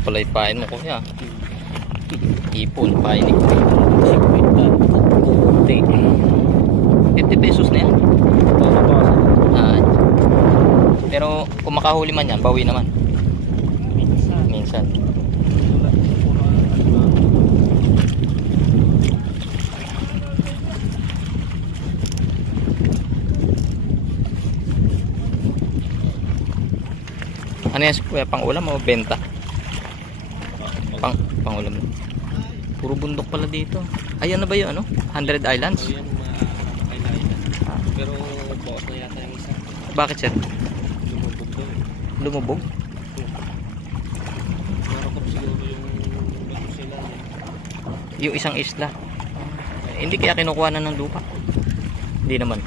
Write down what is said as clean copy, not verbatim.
Ito pala ipain mo kuya. Ipon, pain ko. 50 pesos na yan. Pero kung makahuli man yan, bawi naman. Minsan. Ano yan kuya, pang ulam o benta? Pang ulam. Puro bundok pala dito. Ayan na ba yun ano? 100 Islands? Ayan mga island. Pero bawas na yata yung isa. Bakit sir? Lumubog daw eh. Lumubog? Marakop siguro yung bato sila eh. Yung isang isla. Hindi kaya kinukuha na ng lupa? Hindi naman.